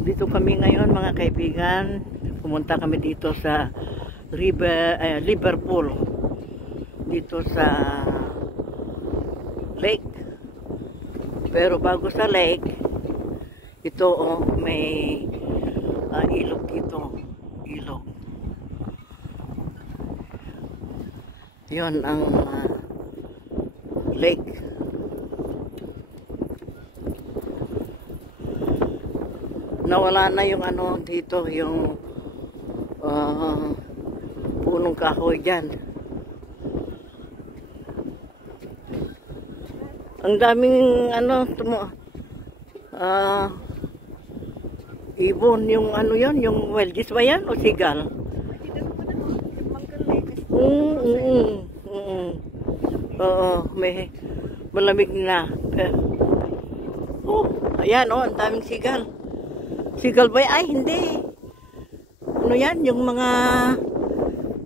Dito kami ngayon mga kaibigan. Pumunta kami dito sa Liverpool. Dito sa lake. Pero bago sa lake, ito may ilog dito. Ilog. Yon ang lake. Nawala na yung dito, yung punong kahoy dyan. Ang daming ibon, yung yon, yung wild geese ba yan o sigal? Oo, may malamig na. Ayan ang daming sigal. Sigal ba? Ay, hindi. Ano yan? Yung mga...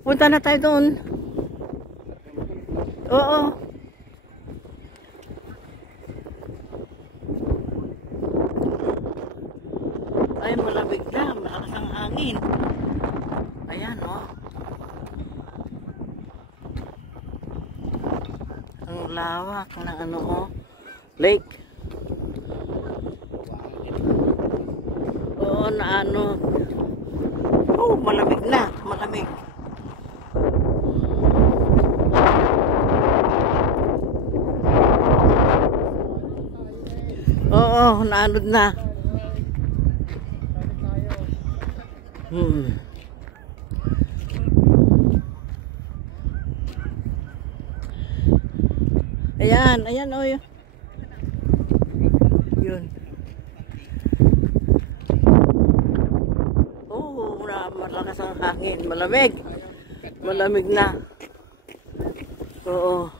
Punta na tayo doon. Oo. Ay, malamig na. Malakas ang hangin. Ayan, Ang lawak ng lake. Malamig na, malamig. Oo, naanod na. Ayan, yun. Malakas ang hangin, malamig. Malamig na. Oo.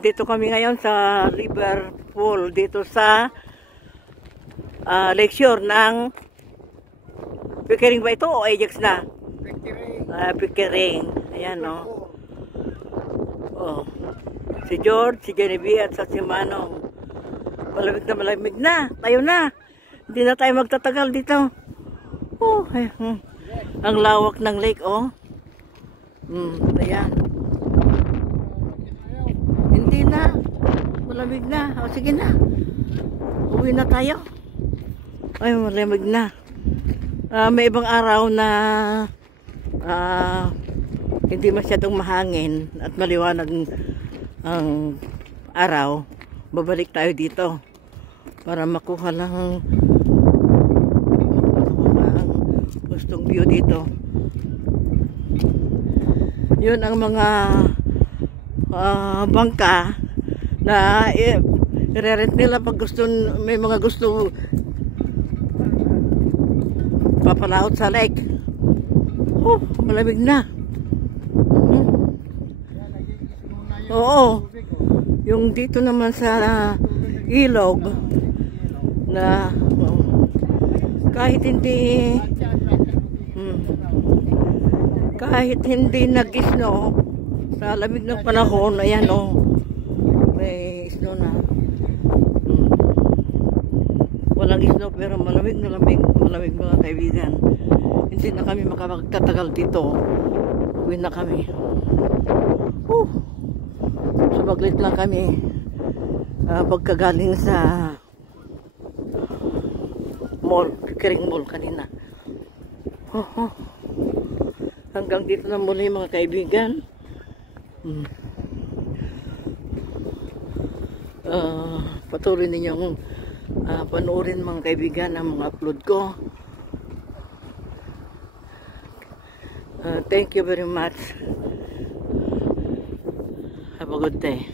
Dito kami ngayon sa Liverpool, dito sa Lakeshore ng Pickering ba ito o Ajax na? Pickering. Ayan, si George, si Genevieve at si Manong. Malamig na. Tayo na. Hindi na tayo magtatagal dito. Ang lawak ng lake, Ayan. Hindi na. Malamig na. Sige na. Uwi na tayo. Ay, malamig na. May ibang araw na hindi masyadong mahangin at maliwanag ang araw, babalik tayo dito para makuha lang ang gustong view dito. Yun ang mga bangka na i-rent nila pag may mga gusto papalaot sa lake. Malamig na. Oo. Yung dito naman sa ilog na kahit hindi nag-snow sa lamig ng panahon, ayan may snow na. Walang snow pero malamig mga kaibigan. Hindi na kami makapagtatagal dito. Uwi na kami. Subaglit lang kami pagkagaling sa mall, Pickering Mall kanina. Hanggang dito na muli mga kaibigan. Patuloy ninyong panoorin mga kaibigan ang mga upload ko. Thank you very much. Have a good day.